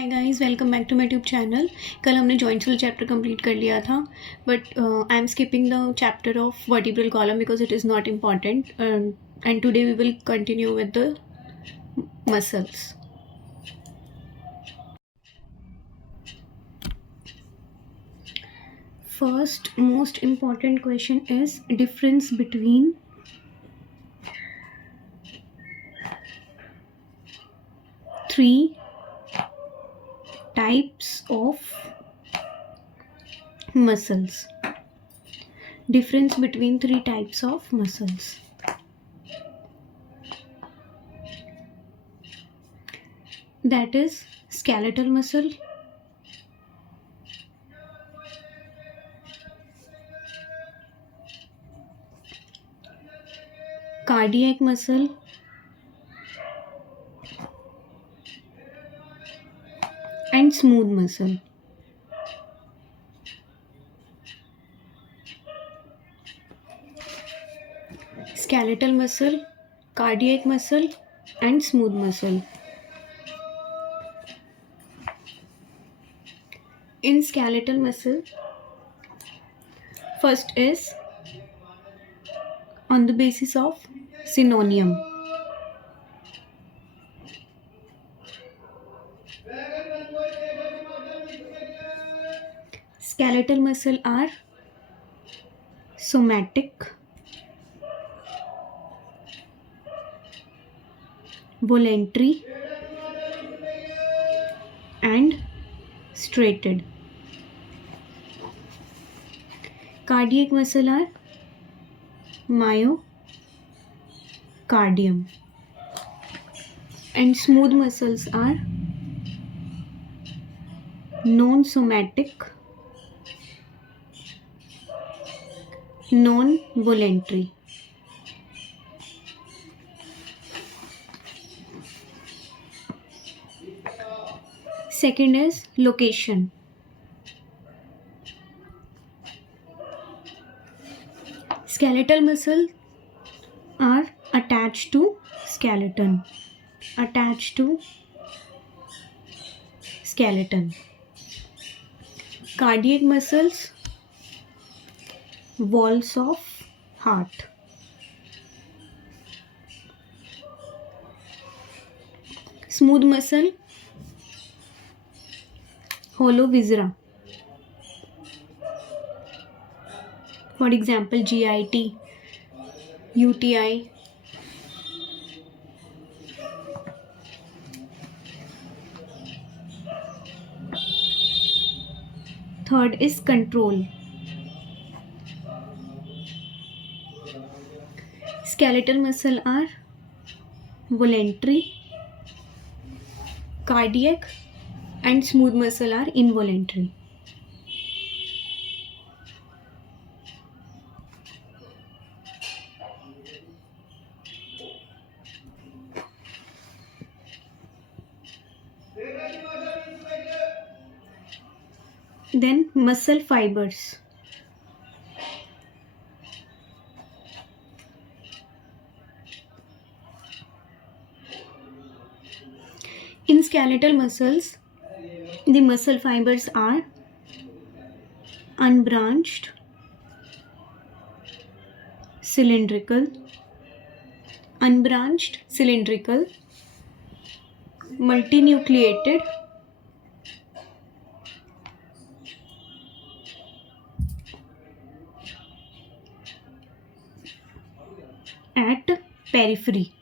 Hi guys, welcome back to my tube channel. कल हमने joints वाला चैप्टर कंप्लीट कर लिया था, but I am skipping the chapter of vertebral column because it is not important, and today we will continue with the muscles. First most important question is difference between three types of muscles. Difference between three types of muscles. That is skeletal muscle, cardiac muscle, and smooth muscle. Skeletal muscle, cardiac muscle, and smooth muscle. In skeletal muscle, first is on the basis of synonym. Skeletal muscle are somatic, voluntary, and striated. Cardiac muscle are myocardium, and smooth muscles are non-somatic, non-voluntary. Second is location. Skeletal muscles are attached to skeleton. Attached to skeleton. Cardiac muscles, walls of heart. Smooth muscle, hollow viscera. For example, GIT, UTI. Third is control. Skeletal muscle are voluntary, cardiac, and smooth muscle are involuntary. Then muscle fibers. In skeletal muscles, the muscle fibers are unbranched, cylindrical, multinucleated, at periphery.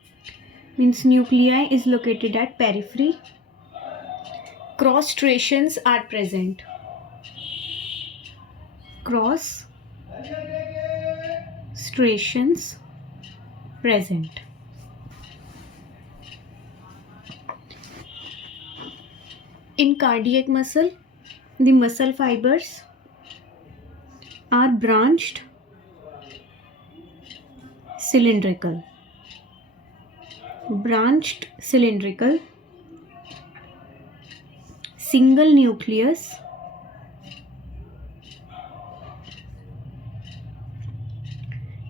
Means nuclei is located at periphery. Cross striations are present. Cross striations present. In cardiac muscle, the muscle fibers are branched, cylindrical. Single nucleus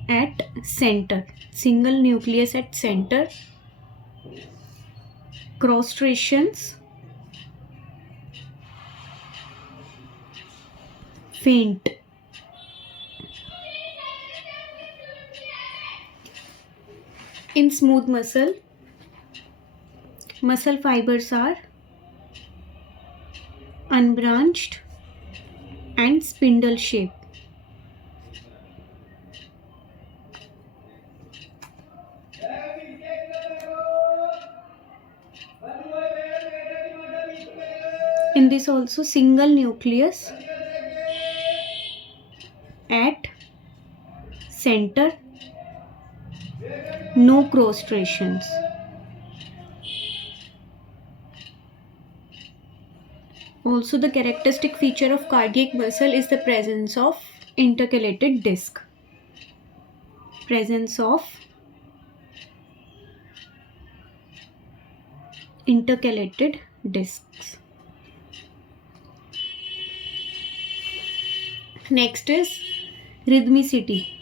at center. Cross striations faint. In smooth muscle, muscle fibers are unbranched and spindle shape. In this also, single nucleus at center, no cross striations. Also, the characteristic feature of cardiac muscle is the presence of intercalated disc. Presence of intercalated discs. Next is rhythmicity.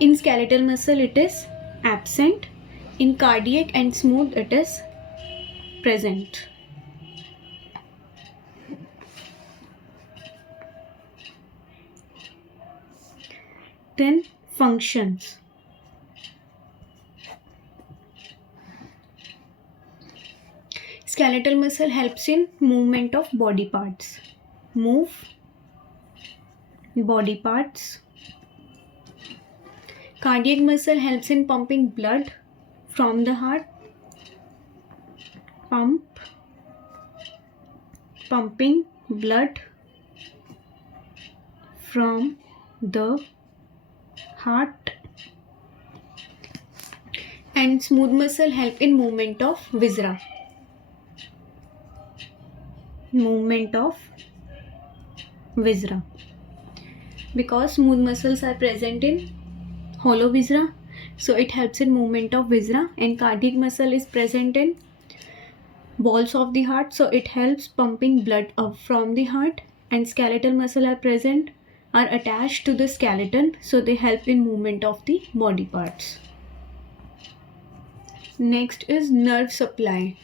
In skeletal muscle it is absent. In cardiac and smooth it is present. Then functions. Skeletal muscle helps in movement of body parts. Move body parts. Cardiac muscle helps in pumping blood from the heart. Pumping blood from the heart. And smooth muscle help in movement of viscera. Movement of viscera. Because smooth muscles are present in hollow viscera, so it helps in movement of viscera. And cardiac muscle is present in walls of the heart, so it helps pumping blood up from the heart. And skeletal muscle are attached to the skeleton, so they help in movement of the body parts. Next is nerve supply.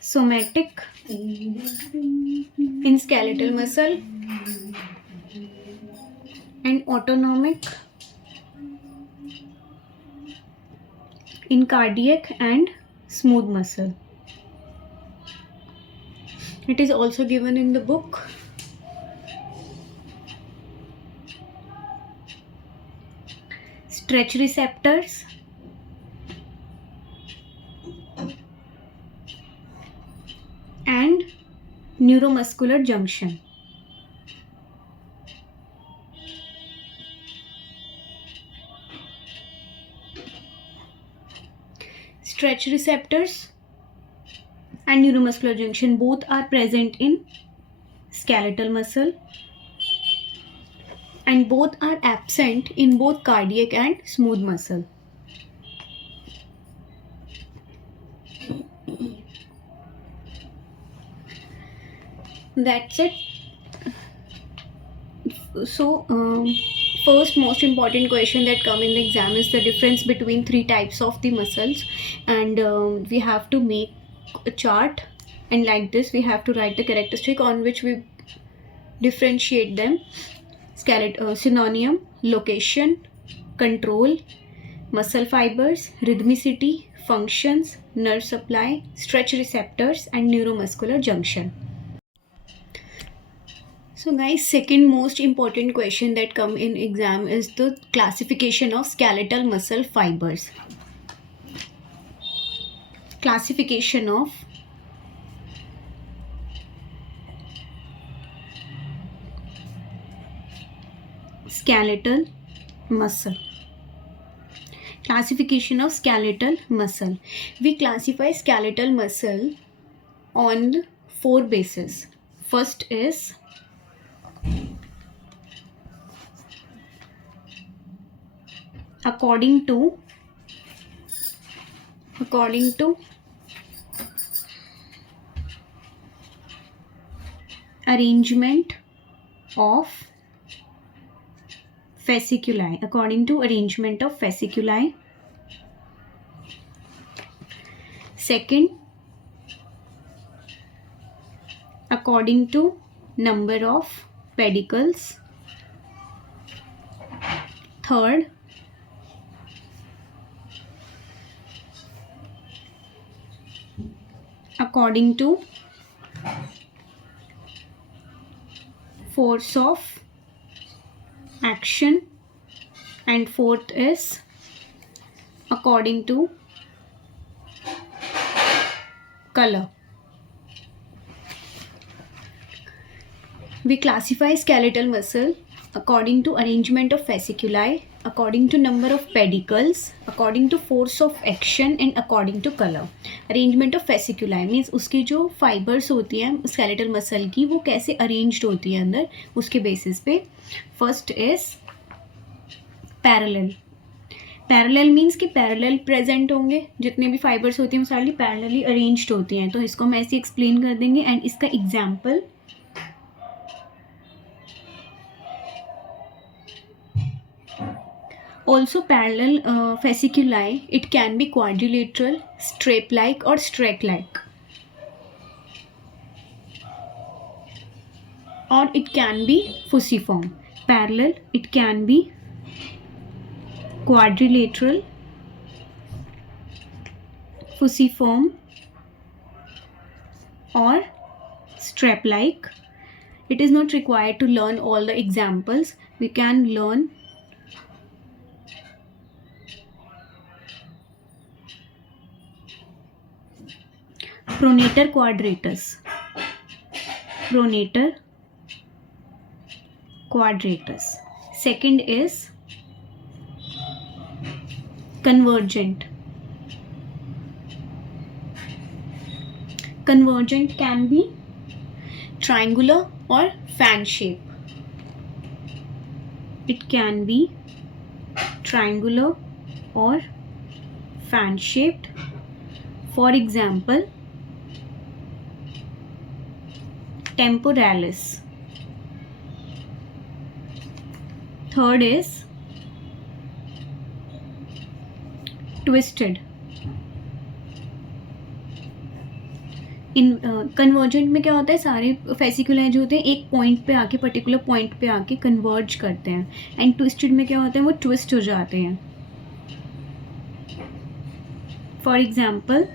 Somatic in skeletal muscle and autonomic in cardiac and smooth muscle. It is also given in the book. Stretch receptors and neuromuscular junction. Stretch receptors and neuromuscular junction both are present in skeletal muscle, and both are absent in both cardiac and smooth muscle. That's it. So first most important question that come in the exam is the difference between three types of the muscles, and we have to make a chart, and like this we have to write the characteristic on which we differentiate them. Synonym, location, control, muscle fibers, rhythmicity, functions, nerve supply, stretch receptors and neuromuscular junction. So guys, second most important question that come in exam is the classification of skeletal muscle fibers. Classification of skeletal muscle. Classification of skeletal muscle. We classify skeletal muscle on 4 bases. First is according to arrangement of fasciculi, according to arrangement of fasciculi. Second, according to number of pedicles. Third, according to force of action. And fourth is according to color. We classify skeletal muscle according to arrangement of fasciculi, according to number of pedicles, according to force of action and according to color. Arrangement of fasciculi means उसकी जो fibers होती हैं skeletal muscle की वो कैसे arranged होती है अंदर, उसके basis पे. First is parallel. Parallel means कि पैरेलल प्रेजेंट होंगे, जितने भी फाइबर्स होती हैं वो सारी पैरेलली अरेंज्ड होती हैं. तो इसको हम ऐसे एक्सप्लेन कर देंगे. एंड इसका example also parallel fasciculi, it can be quadrilateral, strap like or streak like, or it can be fusiform. Parallel, it can be quadrilateral, fusiform or strap like. It is not required to learn all the examples. We can learn pronator quadratus. Pronator quadratus. Second is convergent. Convergent can be triangular or fan shape. It can be triangular or fan shaped. For example, temporalis. Third is twisted. In convergent में क्या होता है, सारे fasciculi जो होते हैं एक point पे आके, पर्टिकुलर पॉइंट पे आके कन्वर्ज करते हैं. एंड ट्विस्टेड में क्या होता है, वो ट्विस्ट हो जाते हैं. For example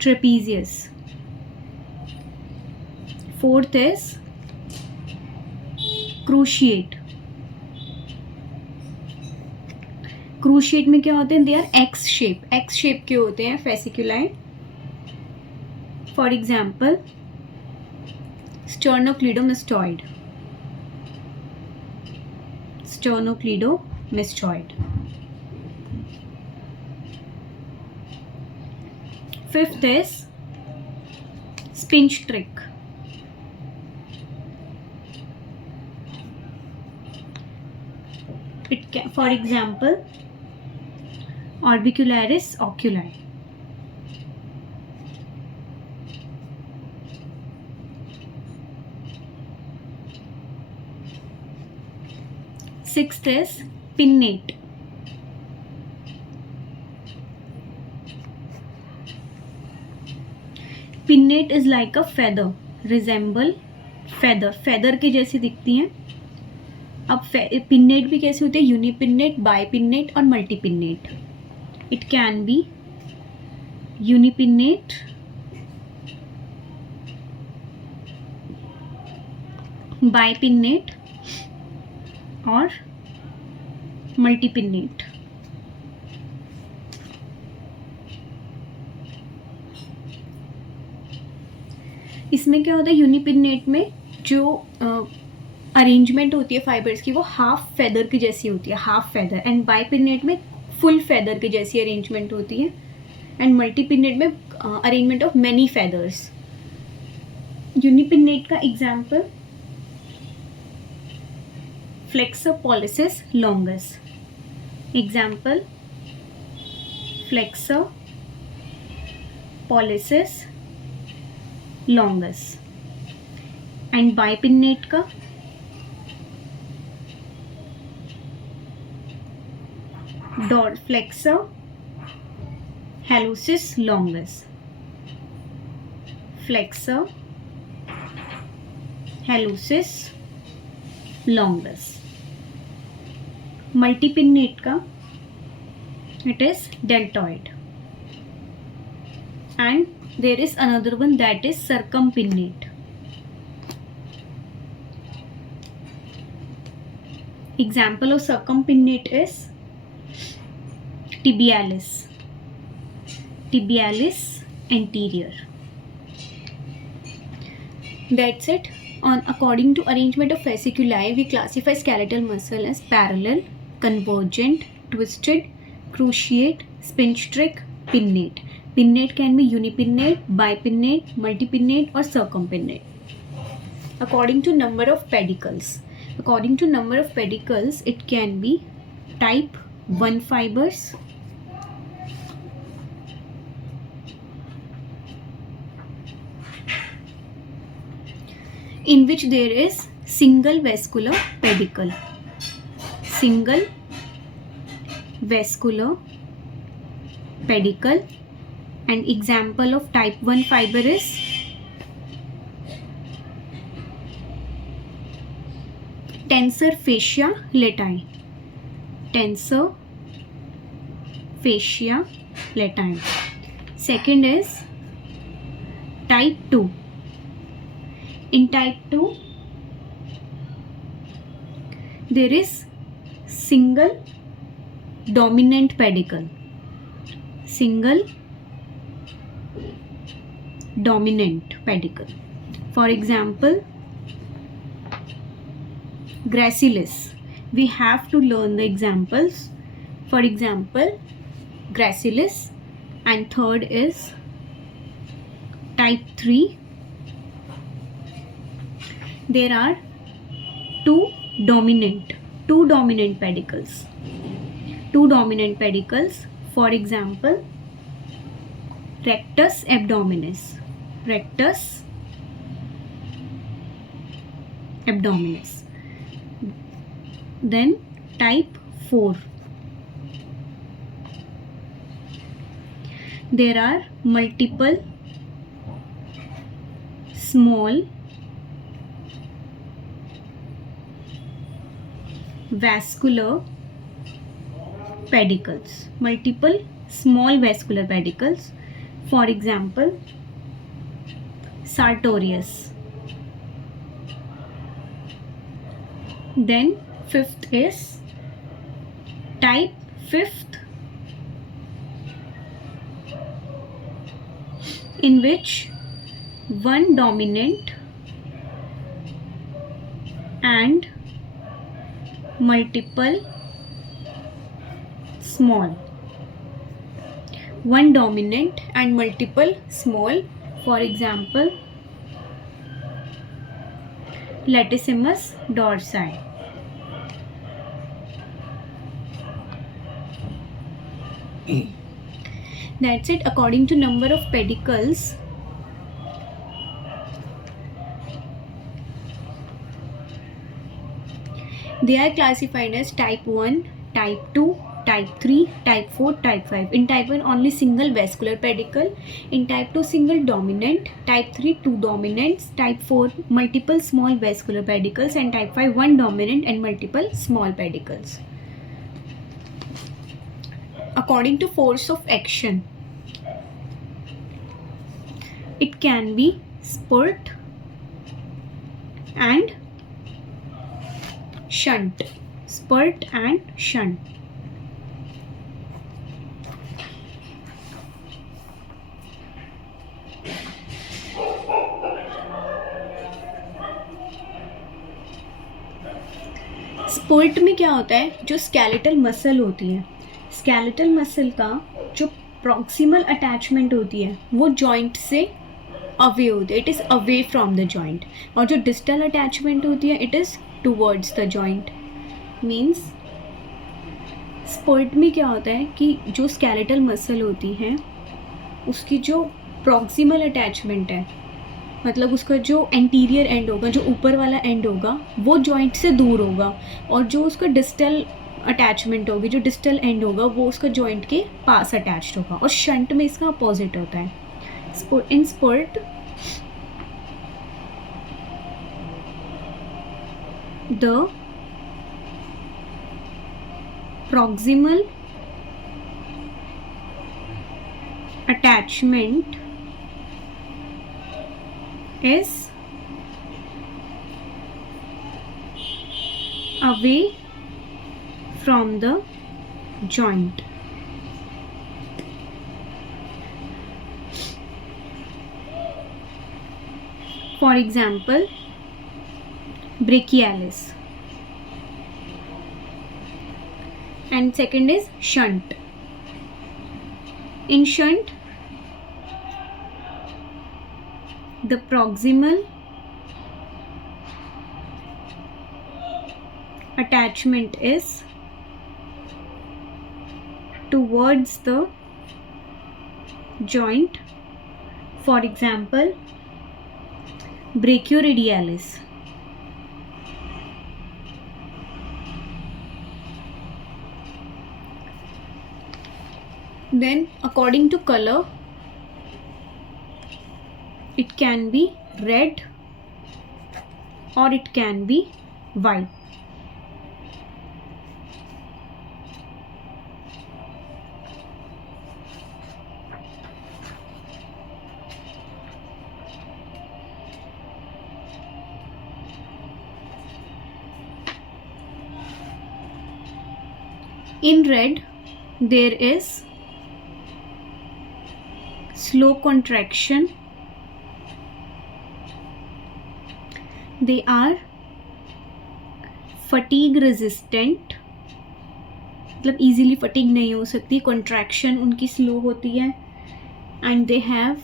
trapezius. Fourth is cruciate. Cruciate में क्या होते हैं, they are X shape. X shape के होते हैं fasciculi. For example sternocleidomastoid. Sternocleidomastoid. Fifth is spinch trick. It can, for example, orbicularis oculi. Sixth is pinnate. Pinnate is like a feather, resemble feather. feather के जैसी दिखती हैं. अब pennate भी कैसे होते हैं, यूनिपिन्नेट, बाइपिन्नेट और मल्टीपिन्नेट. इट कैन बी यूनिपिन्नेट, बाइपिन्नेट और मल्टीपिन्नेट. इसमें क्या होता है, यूनिपिन्नेट में जो अरेंजमेंट होती है फाइबर्स की वो हाफ फेदर की जैसी होती है, हाफ फेदर. एंड बाइपिन्नेट में फुल फेदर की जैसी अरेंजमेंट होती है. एंड मल्टीपिन्नेट में arrangement of many feathers. Unipennate का example flexor pollicis longus. Example flexor pollicis longus. And bipennate का dorsiflexor hallucis longus, flexor hallucis longus. Multipinnate का it is deltoid, and there is another one that is circumpinnate. Example of circumpinnate is tibialis anterior. That's it. According to arrangement of fasciculi, we classify skeletal muscle as parallel, convergent, twisted, cruciate, spinstric, pinnate. Pinnate can be unipinnate, bipinnate, multipinnate or circumpinnate. According to number of pedicles. According to number of pedicles, it can be type 1 fibers, in which there is single vascular pedicle. Single vascular pedicle, and example of type 1 fiber is tensor fascia lati. Tensor fascia lati. Second is type 2. In type 2, there is single dominant pedicle. Single dominant pedicle. For example, gracilis. We have to learn the examples. For example, gracilis, and third is type 3. There are two dominant pedicles. Two dominant pedicles. For example, rectus abdominis. Rectus abdominis. Then type 4. There are multiple small vascular pedicles. Multiple small vascular pedicles. For example, sartorius. Then fifth is type 5th, in which one dominant and multiple small. One dominant and multiple small. For example, latissimus dorsi. That's it. According to number of pedicles, they are classified as type 1, type 2, type 3, type 4, type 5. In type 1, only single vascular pedicle. In type 2, single dominant. Type 3, 2 dominants. Type 4, multiple small vascular pedicles. And type 5, 1 dominant and multiple small pedicles. According to force of action, it can be spurt and shunt. Spurt and shunt. Sport में क्या होता है, जो skeletal muscle होती है, skeletal muscle का जो proximal attachment होती है वो जॉइंट से अवे होती है, it is away from the joint. और जो डिस्टल अटैचमेंट होती है it is towards the joint. Means sport में क्या होता है कि जो स्केलेटल मसल होती है उसकी जो प्रॉक्सिमल अटैचमेंट है मतलब उसका जो एंटीरियर एंड होगा, जो ऊपर वाला एंड होगा, वो जॉइंट से दूर होगा, और जो उसका डिस्टल अटैचमेंट होगी, जो डिस्टल एंड होगा, वो उसका जॉइंट के पास अटैच्ड होगा। और शंट में इसका अपोजिट होता है। In spurt the proximal attachment is away from the joint. For example, brachialis. And second is shunt. In shunt, the proximal attachment is towards the joint. For example, brachioradialis. Then according to color, it can be red or it can be white. In red, there is slow contraction. They are fatigue resistant, मतलब easily fatigue नहीं हो सकती, contraction उनकी slow होती है, and they have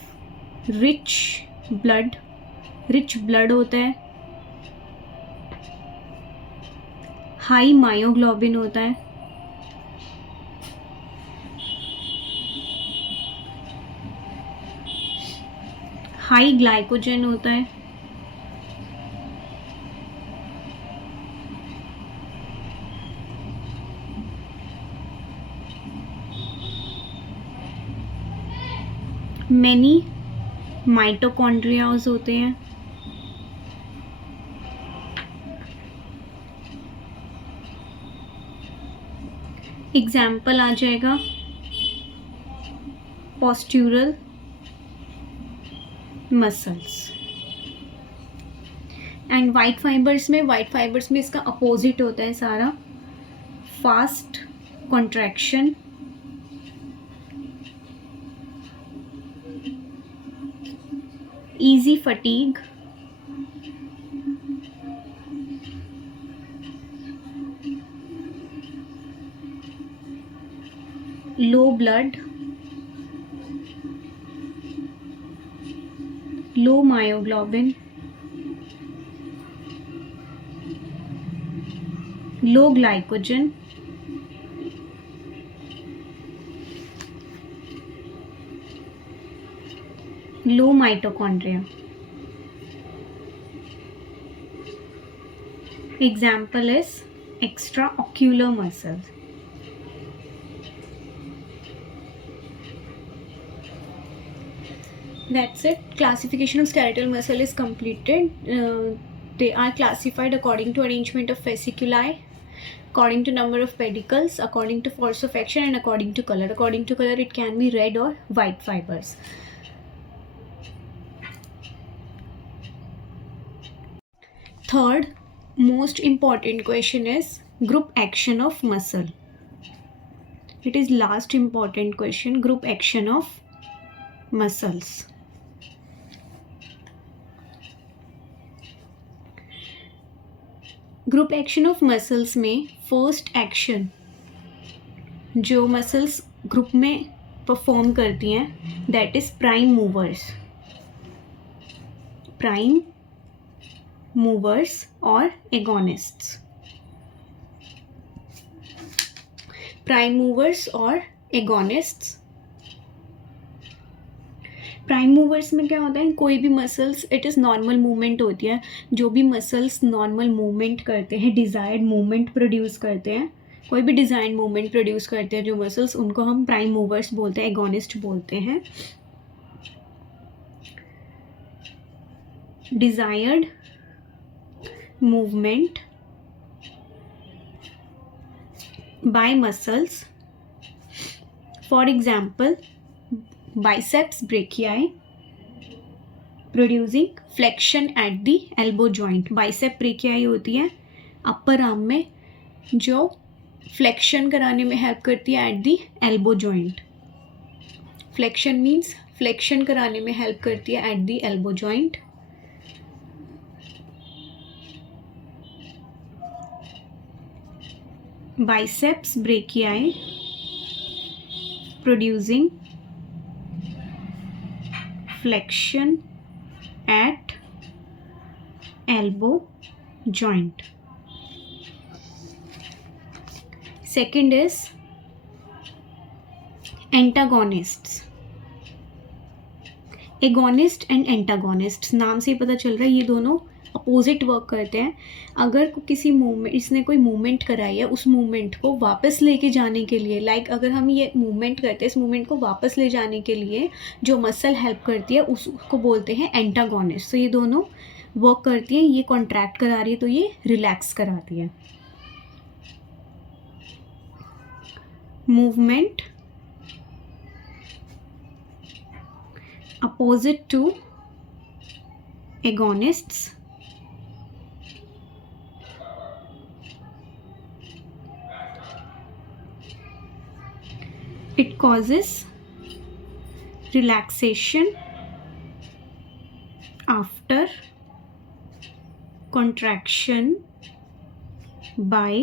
rich blood होता है, high myoglobin होता है, हाई ग्लाइकोजन होता है, मैनी माइटोकॉन्ड्रियाज होते हैं, एग्जाम्पल आ जाएगा postural muscles. And white fibres में इसका अपोजिट होता है सारा, fast contraction, easy fatigue, low blood, low myoglobin, low glycogen, low mitochondria. Example is extraocular muscles. That's it. Classification of skeletal muscle is completed. They are classified according to arrangement of fasciculi, according to number of pedicles, according to force of action, and according to color. According to color, it can be red or white fibers. Third most important question is group action of muscle. It is last important question, group action of muscles. Group action of muscles में first action जो muscles group में perform करती हैं that is prime movers और agonists. Prime movers और agonists prime movers में क्या होता है, कोई भी muscles, it is normal movement होती है, जो भी मसल्स नॉर्मल मूवमेंट करते हैं, डिज़ायर्ड मूवमेंट प्रोड्यूस करते हैं, कोई भी डिज़ायर्ड मूवमेंट प्रोड्यूस करते हैं जो मसल्स, उनको हम प्राइम मूवर्स बोलते हैं, एगोनिस्ट बोलते हैं. Desired movement by muscles, for example biceps brachii producing flexion at the elbow joint. bicep brachii होती है अपर आर्म में जो फ्लेक्शन कराने में हेल्प करती है at the elbow joint. Flexion means flexion कराने में हेल्प करती है at the elbow joint. biceps brachii producing flexion at elbow joint. Second is antagonists. Agonist and antagonist, नाम से ही पता चल रहा है ये दोनों अपोजिट वर्क करते हैं. अगर किसी मूवमेंट, इसने कोई मूवमेंट कराई है, उस मूवमेंट को वापस लेके जाने के लिए, लाइक अगर हम ये मूवमेंट करते हैं, इस मूवमेंट को वापस ले जाने के लिए जो मसल हेल्प करती है उसको बोलते हैं एंटागोनिस्ट. तो ये दोनों वर्क करती हैं, ये कॉन्ट्रैक्ट करा रही है तो ये रिलैक्स कराती है. Movement opposite to agonists it causes relaxation after contraction by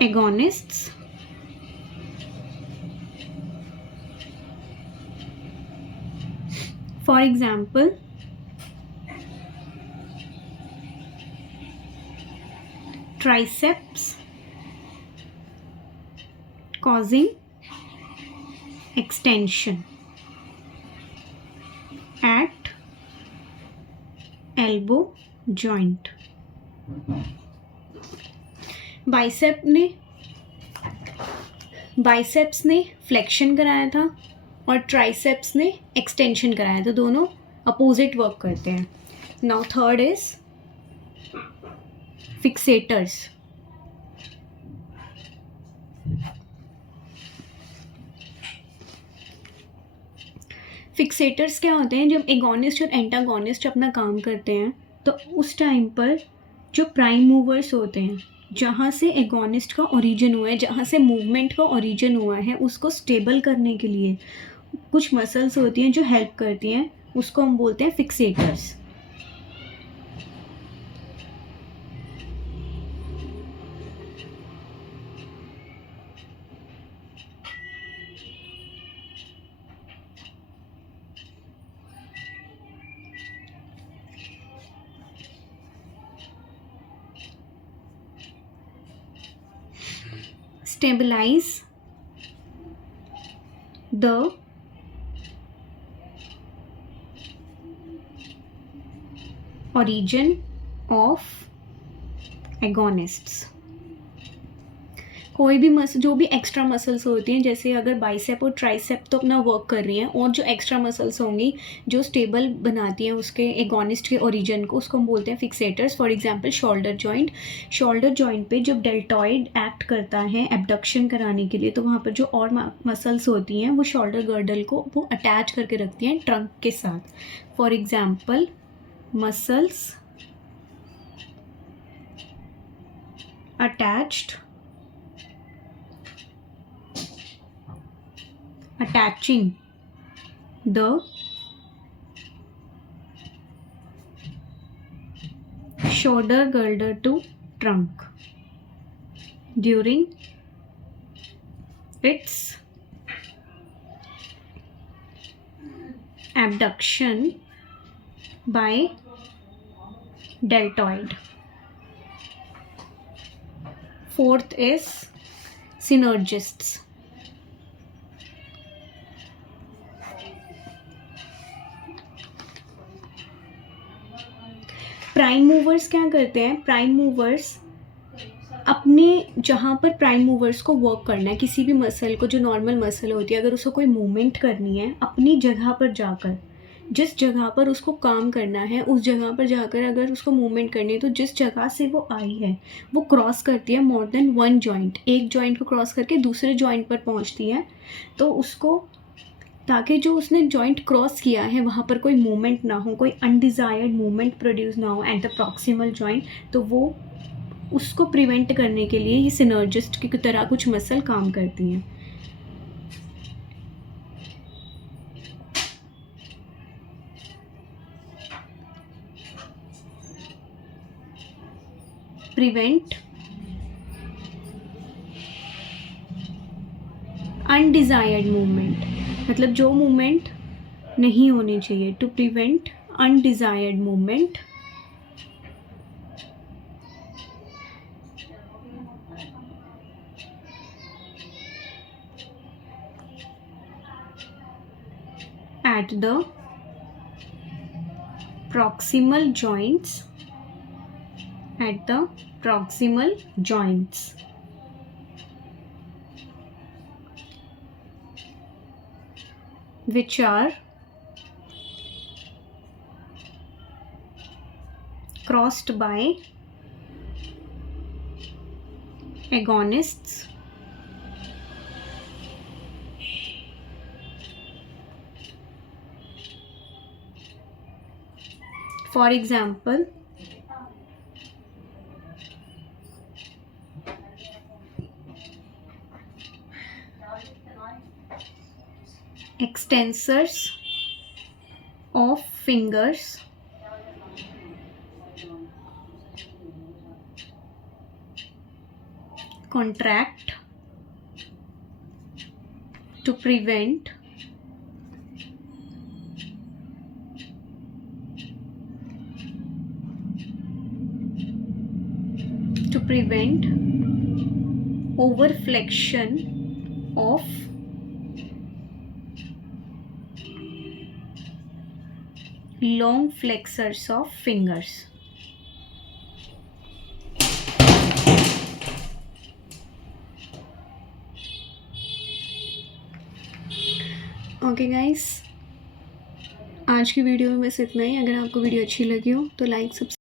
agonists. For example, triceps causing extension at elbow joint. Biceps ने फ्लेक्शन कराया था और ट्राइसेप्स ने एक्सटेंशन कराया था, दोनों अपोजिट वर्क करते हैं. Now third is fixators. Fixators क्या होते हैं, जब एगोनिस्ट और एंटागोनिस्ट अपना काम करते हैं तो उस टाइम पर जो प्राइम मूवर्स होते हैं, जहाँ से एगोनिस्ट का ओरिजिन हुआ है, जहाँ से मूवमेंट का ओरिजिन हुआ है, उसको स्टेबल करने के लिए कुछ मसल्स होती हैं जो हेल्प करती हैं, उसको हम बोलते हैं fixators. Stabilize the origin of agonists. कोई भी जो भी एक्स्ट्रा मसल्स होती हैं, जैसे अगर बाइसेप और ट्राइसेप तो अपना वर्क कर रही हैं, और जो एक्स्ट्रा मसल्स होंगी जो स्टेबल बनाती हैं उसके एगोनिस्ट के ओरिजिन को, उसको हम बोलते हैं fixators. For example shoulder joint. Shoulder joint पे जब डेल्टॉइड एक्ट करता है एब्डक्शन कराने के लिए, तो वहाँ पर जो और मसल्स होती हैं वो शोल्डर गर्डल को वो अटैच करके रखती हैं ट्रंक के साथ. For example muscles attached attaching the shoulder girdle to trunk during its abduction by deltoid. Fourth is synergists. Prime movers क्या करते हैं, प्राइम मूवर्स अपने जहाँ पर प्राइम मूवर्स को वर्क करना है, किसी भी मसल को, जो नॉर्मल मसल होती है, अगर उसको कोई मूवमेंट करनी है अपनी जगह पर जाकर, जिस जगह पर उसको काम करना है उस जगह पर जाकर अगर उसको मूवमेंट करनी है, तो जिस जगह से वो आई है वो क्रॉस करती है मोर देन वन जॉइंट, एक जॉइंट को क्रॉस करके दूसरे जॉइंट पर पहुंचती है, तो उसको, ताकि जो उसने जॉइंट क्रॉस किया है वहाँ पर कोई मूवमेंट ना हो, कोई अनडिज़ायर्ड मूवमेंट प्रोड्यूस ना हो एट द प्रॉक्सिमल जॉइंट, तो वो उसको प्रिवेंट करने के लिए ये सिनर्जिस्ट की तरह कुछ मसल काम करती हैं। प्रिवेंट अनडिज़ायर्ड मूवमेंट, मतलब जो मूवमेंट नहीं होनी चाहिए, to prevent undesired movement at the proximal joints, at the proximal joints, which are crossed by agonists for example extensors of fingers, contract to prevent overflexion of long flexors of fingers. Okay guys, आज की video में बस इतना ही। अगर आपको video अच्छी लगी हो तो लाइक, सब्सक्राइब